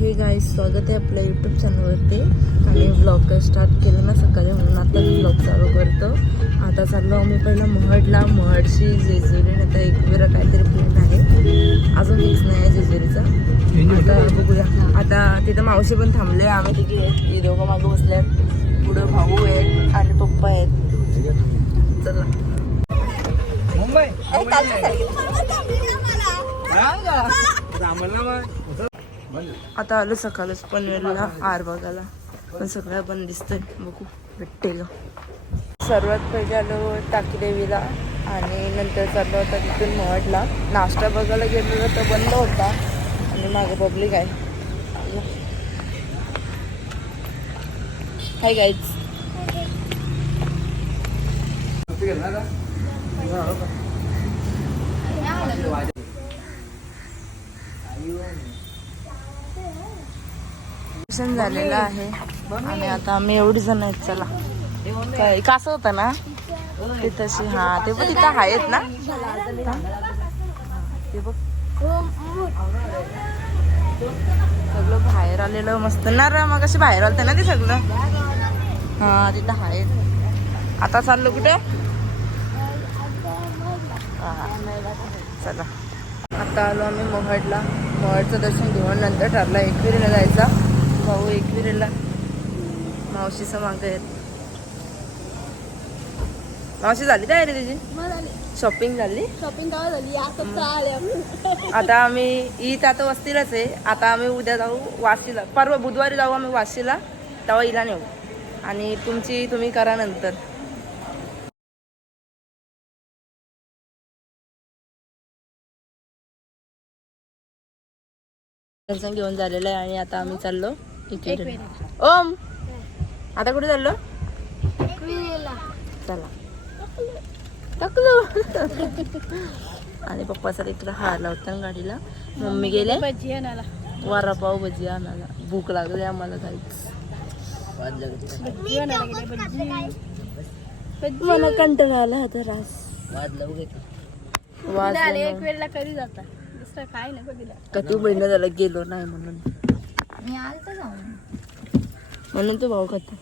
हे गाईज स्वागत आहे आपल्या यूट्यूब चॅनलवरती आणि ब्लॉग स्टार्ट केलं ना सकाळी म्हणून. आता ब्लॉग चालू करतो. आता चाललो आम्ही पहिला महडला महडशी जेजुरी आता एक वेळा काहीतरी प्लॅन आहे. अजून फिक्स नाही आहे जेजुरीचा. आता बघूया. आता तिथं मावशी पण थांबले. आम्ही हे दोघं मागं बसल्यात. पुढं भाऊ आहेत आणि पप्पा आहेत चला. मुंबई. आता आलो सकाळच पनवेलला आर बघायला. पण सगळ्या बंद दिसतंय. बघू भेटते का? सर्वात पहिले आलो टाकीदेवीला आणि नंतर चाललो होता तिथून महटला नाश्ता बघायला गेलेलो तर बंद होता. आणि मागे पब्लिक आहे हाय गाईज दर्शन झालेलं आहे. आणि आता आम्ही एवढी जण आहेत चला. काय कसं होतं ना ते तशी हा ते पण तिथं आहेत ना. ते बघ. सगळं बाहेर आलेलं मस्त. ना र मग असे बाहेर आलते ना ते सगळं. हा तिथं आहेत. आता चाललो कुठं? चला. आता आलो आम्ही महडला. महडचं दर्शन घेऊन नंतर ठरला एकविरीला जायचा. भाऊ एकविरीला मावशीचं मागं आहेत. मावशी झाली तयारी तुझी? शॉपिंग झाली. शॉपिंग काय झाली. आता आले आता आम्ही ईद आता वस्तीलाच आहे. आता आम्ही उद्या जाऊ वाशीला. परवा बुधवारी जाऊ आम्ही वाशीला. तेव्हा हिला नेऊ आणि तुमची तुम्ही करा नंतर. दर्शन घेऊन झालेलं आहे आणि आता आम्ही चाललो. इकडे ओम. आता कुठे चाललो? चला. टाकलो. आणि पप्पाचा इकडं हार लावता गाडीला. मम्मी गेले. भजी आणायला. वडापाव भजी आणायला. भूक लागली आम्हाला काहीच. मला कंटाळा आला होता रास वाज आले एक वेळेला कधी जाता? काय नाही बघितलं. का तू महिना झाला गेलो नाही म्हणून. मी आलता जाऊन. म्हणून तू भाऊ खातो.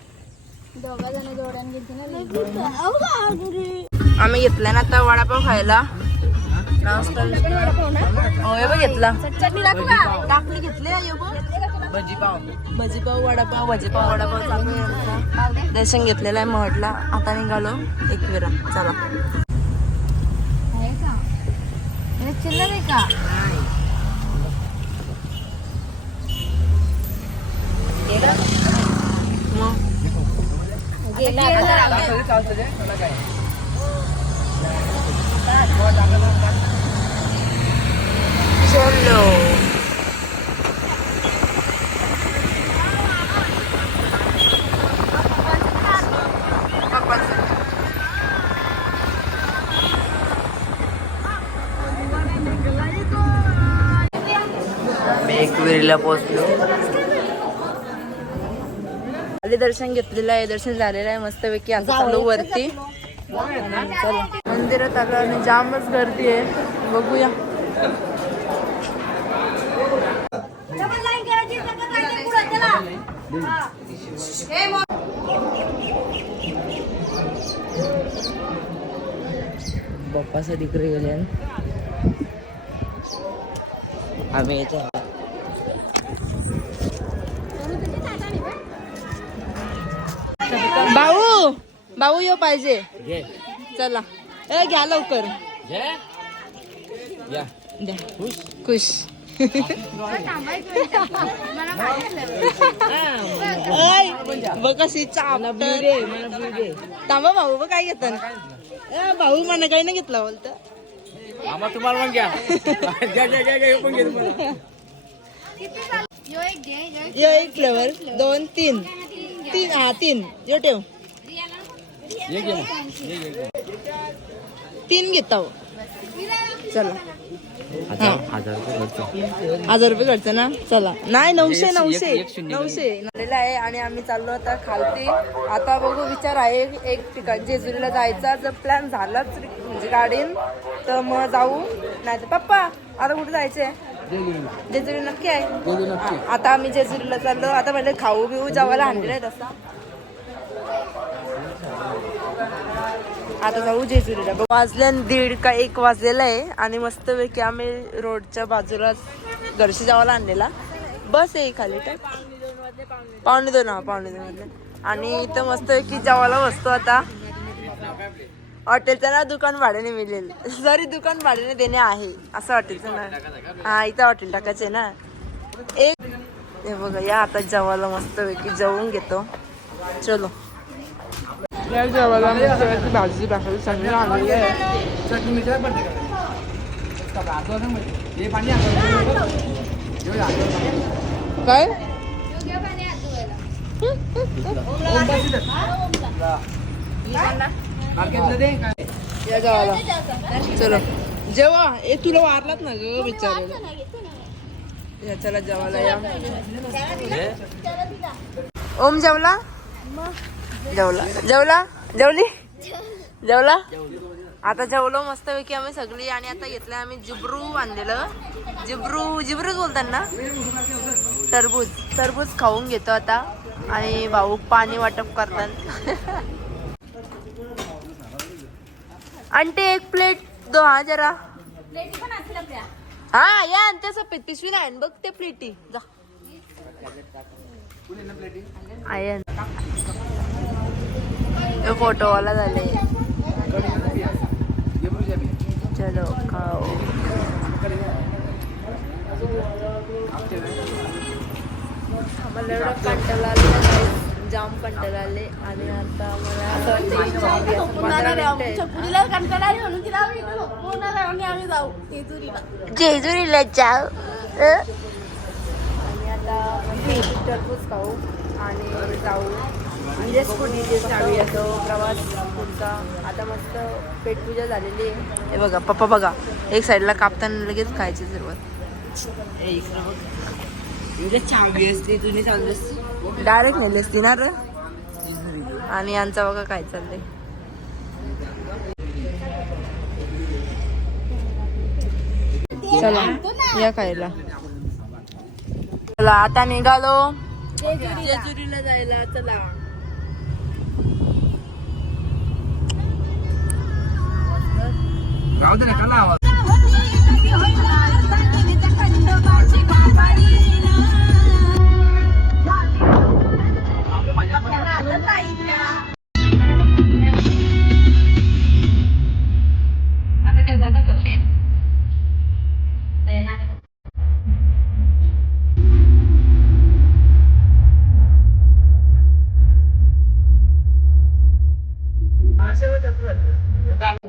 दोघा जण जोड्यान घेते ना आम्ही घेतलाय ना आता वडापाव खायला. बघ घेतला. टाकली घेतले भजीपाव. वडापाव भजीपाव वडापाव चालू. दर्शन घेतलेलं आहे महटला आता निघालो एक वेळा चला. आहे का? हे चिल्लर आहे का? मग? चलो एक वेळेला पोहोचलो खाली दर्शन घेतलेलं आहे दर्शन झालेलं आहे मस्तपैकी आता चालू वरती. चला. मंदिरात आलो आणि जामच गर्दी आहे. बघूया. तिकडे गेले. आम्ही याच्या भाऊ यो पाहिजे. चला. ए घ्या लवकर. द्या. खुश? ऐ, बघ कशी थांबा भाऊ बघ काय घेतात. ए, भाऊ मला काही नाही घेतला बोलत. आम्हा तुम्हाला पण घ्या. घे. यो एक घे यो यो फ्लेवर. दोन तीन. तीन हा तीन. यो ठेव. घे घे, घे. तीन घेता हो. चला. हजार रुपये खर्च. ना? चला. नाही नऊशे नऊशे. नऊशे. झालेलं आहे आणि आम्ही चाललो आता खालती. आता बघू विचार आहे एक ठिकाण जेजुरीला जायचा जर प्लॅन झालाच म्हणजे गाडीन तर मग जाऊ. नाही तर पप्पा आता कुठे जायचंय? जेजुरी नक्की आहे. आता आम्ही जेजुरीला चाललो. आता पहिले खाऊ बिऊ जेवायला आणलेलं आहे तसा. आता जाऊ जेजुरीला. बघ, वाजल्या दीड का एक वाजलेला आहे आणि मस्तपैकी आम्ही रोडच्या बाजूला घरशी जावाला आणलेला. बस आहे खाली टाक पावणे दोन हा पावणे दोन वाजले. आणि इथं मस्तपैकी जावाला बसतो आता. हॉटेलचं ना दुकान भाड्याने मिळेल सॉरी दुकान भाड्याने देणे आहे. असं हॉटेलचं ना. हा इथं हॉटेल टाकायचं आहे ना. एक हे बघा या आता जेवायला मस्तपैकी जेवून घेतो. चलो. या जेवायला मस्तपैकी भाजी भाकरी सगळं आणलेलं आहे चटणी पडते. हे पाणी. हे. काय मार्केटला दे काय? या जेवायला चलो. जेवा ए तुला वारलात ना ग विचारायला या चला जेवायला या. ओम जेवला? जेवला. जेवला? जेवली? जेवला. आता जेवलो मस्तपैकी आम्ही सगळी आणि आता घेतलं आम्ही जिब्रू आणलेलं. जिब्रू जिब्रूच बोलतात ना? टरबूज. टरबूज खाऊन घेतो आता. आणि भाऊ पाणी वाटप करतात. आंटी एक प्लेट दो हा जरा. हा या आणते सफेद पिशवी नाही. बघ ते प्लेटी. जा. आयन फोटो वाला झाले. चलो खाओ. आम्हाला एवढा कंटाळा आलेला guys. जाम कंटाळा आले. आणि आता मला असं वाटतं. जेजुरीला. जाऊ. आणि आता टरबूज खाऊ आणि जाऊ. म्हणजे स्कूटीची चावी असो प्रवास पुढचा आता मस्त पेटपूजा झालेली आहे. हे बघा पप्पा बघा एक साईडला कापताना लगेच खायची सुरुवात. चांगली असते तुम्ही सांगतेस डायरेक्ट नेली असती ना रे? आणि यांचा बघा काय चाललंय. चला या खायला. चला आता निघालो. जेजुरीला जायला चला. राहू दे ना कला आवाज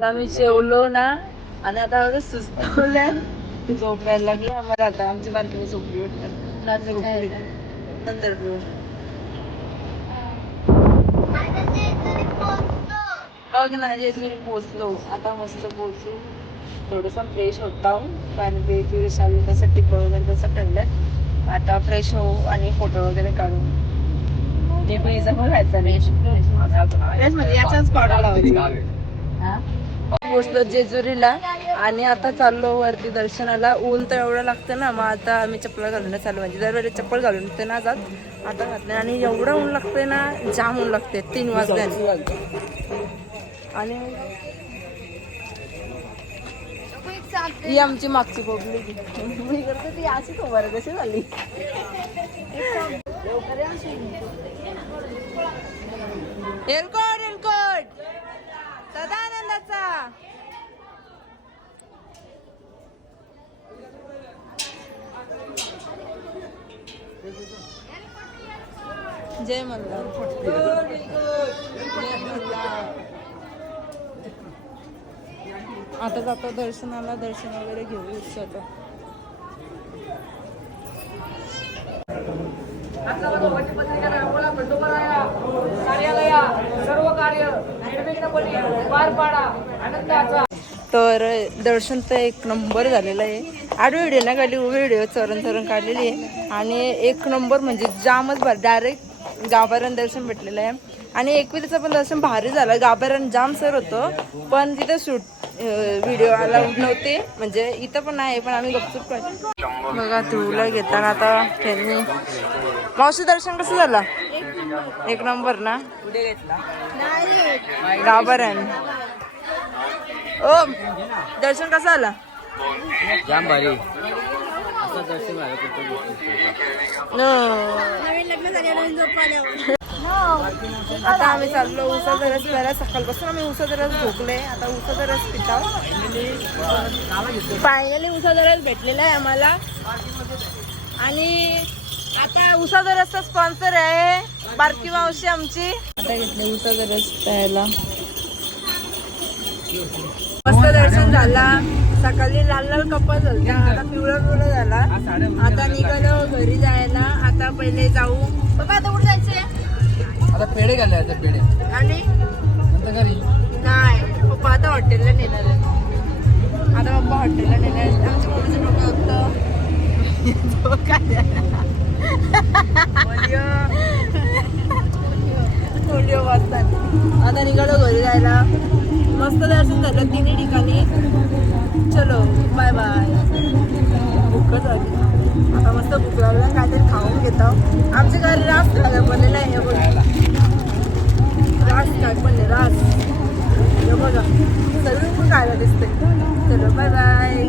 आम्ही जेवलो ना आणि आता सुस्तवलंय. झोपायला लागली. आम्हाला आता आमची बालकनी झोपली. नंतर. बघ ना जेजुरी पोचलो आता मस्त पोचू. थोडंसं फ्रेश होता पाणी पिण्याची शाली तसं टिप वगैरे तसं ठेवलं आता फ्रेश होऊ आणि फोटो वगैरे काढू. ते पैसा पण नाही. फ्रेश म्हणजे याचाच पावडर लावायचा पोचलो जेजुरीला आणि आता चाललो वरती दर्शनाला. ऊन तर एवढं लागतं ना मग आता आम्ही चप्पल घालून चालू म्हणजे दरवेळी चप्पल घालून ते ना जात. आता घातलं आणि एवढं ऊन लागतंय ना जाम ऊन लागते तीन वाजल्याने आणि. ही आमची मागची पब्लिक मी करते ती अशी खबर कशी झाली. एलकोट जय मल्हार आता जातो दर्शनाला दर्शन वगैरे घेऊ इच्छित तर दर्शन तर एक नंबर झालेलं आहे. आठ व्हिडिओ ना काढली व्हिडिओ चरण चरण काढलेली आहे. आणि एक नंबर म्हणजे जामच भर डायरेक्ट गाभारण दर्शन भेटलेलं आहे. आणि एकविरीचं पण दर्शन भारी झालं. गाभारण जाम सर होतं. पण तिथं शूट व्हिडिओ आला नव्हते. म्हणजे इथं पण आहे पण आम्ही गपचूप करतो बघा तुला घेताना आता त्यांनी मावशी दर्शन कसं झालं? एक नंबर ना? गाभारण. गाभरण ओ दर्शन कसं आलं जाम भारी. आता आम्ही चाललो उसाचा रस प्यायला सकाळपासून आम्ही उसाचा रस भोकले आता उसाचा रस पिताव. फायनली उसाचा रस भेटलेला आहे आम्हाला. आणि आता उसाचा रसचा स्पॉन्सर आहे बारकी मावशी आमची. आता घेतले उसाचा रस प्यायला. मस्त दर्शन झाला. सकाळी लाल लाल कपा झाला आता पिवळा पिवळा झाला. आता निघालो घरी जायला. आता पहिले जाऊ. पप्पा आता कुठे जायचंय? आता पेढे घालले आता पेढे. आणि? घरी. नाही. पप्पा आता हॉटेलला नेणार आहे आता पप्पा हॉटेलला नेणार आहे आमच्या मुलीचं डोकं होतं तो काय वाजतात. आता निघालो घरी जायला. मस्त दर्शन झालं तिन्ही ठिकाणी. चलो बाय बाय भूक झाली आता मस्त भूक लागला. काहीतरी खाऊन घेतो. आमच्या घर रास खायला बनलेलं आहे हे बघा. रास काय बनले? रास. हे बघा. सगळं पण खायला दिसते चलो बाय बाय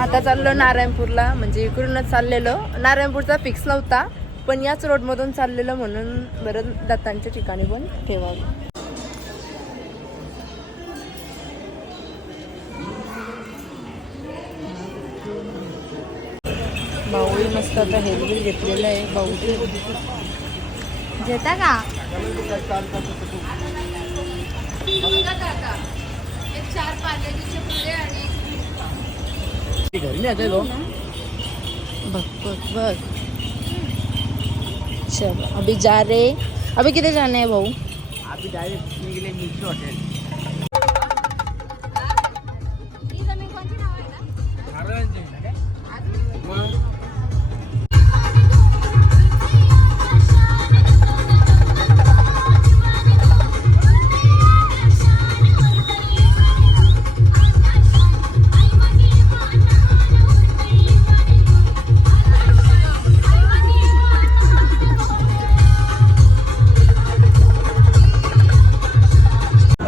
आता चाललो नारायणपूरला. म्हणजे इकडूनच चाललेलो. नारायणपूरचा फिक्स नव्हता. पण याच रोडमधून चाललेलो म्हणून बरं दत्तांच्या ठिकाणी पण ठेवावं. भाऊही मस्त आता हेल्मेट घेतलेलं आहे भाऊ घेता का? घरी नाही बघ बघ बघ. चलो अभी जा रे अभी किती जाणे आहे भाऊ आम्ही डायरेक्ट निघले मित्र हॉटेल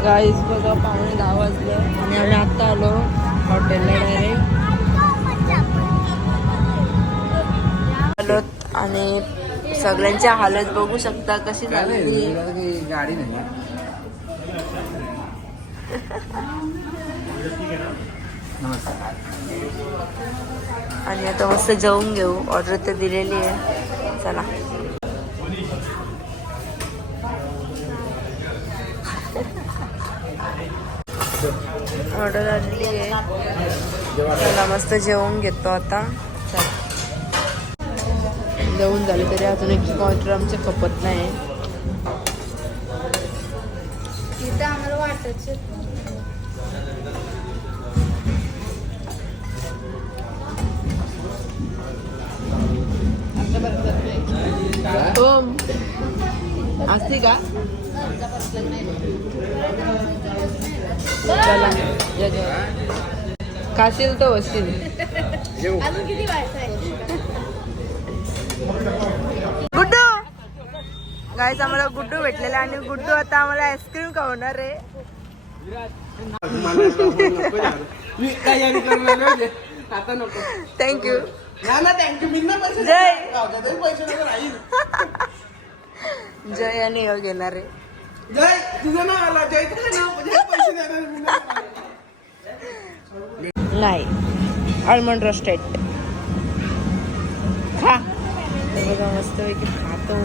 गाईज बघा पावणे दहा वाजलं. आणि आम्ही आत्ता आलो हॉटेलला डायरेक्ट आलो आणि सगळ्यांची हालत बघू शकता कशी झाली. गाडी नाही. आणि आता मस्त जेवून घेऊ. ऑर्डर तर दिलेली आहे. चला. ऑर्डर आलेली आहे. चला मस्त जेवून घेतो आता. चला. जेवून झाले तरी अजून एक ऑर्डर आमच्या खपत नाही. इथं आम्हाला असते का? चला. या जेवायला. खाशील तर वसील गुड्डू! गाईच आम्हाला गुड्डू भेटलेला आणि गुड्डू आता आम्हाला आईस्क्रीम खावणार आहे. थँक्यू जय. जय आणि घेणार आहे. जय तुझं नाव आला. जय तुझं नाव. जय पैसे देणार मी नाही. नाही. आल्मंड रोस्टेड खा. हे बघा मस्त पैकी खातो.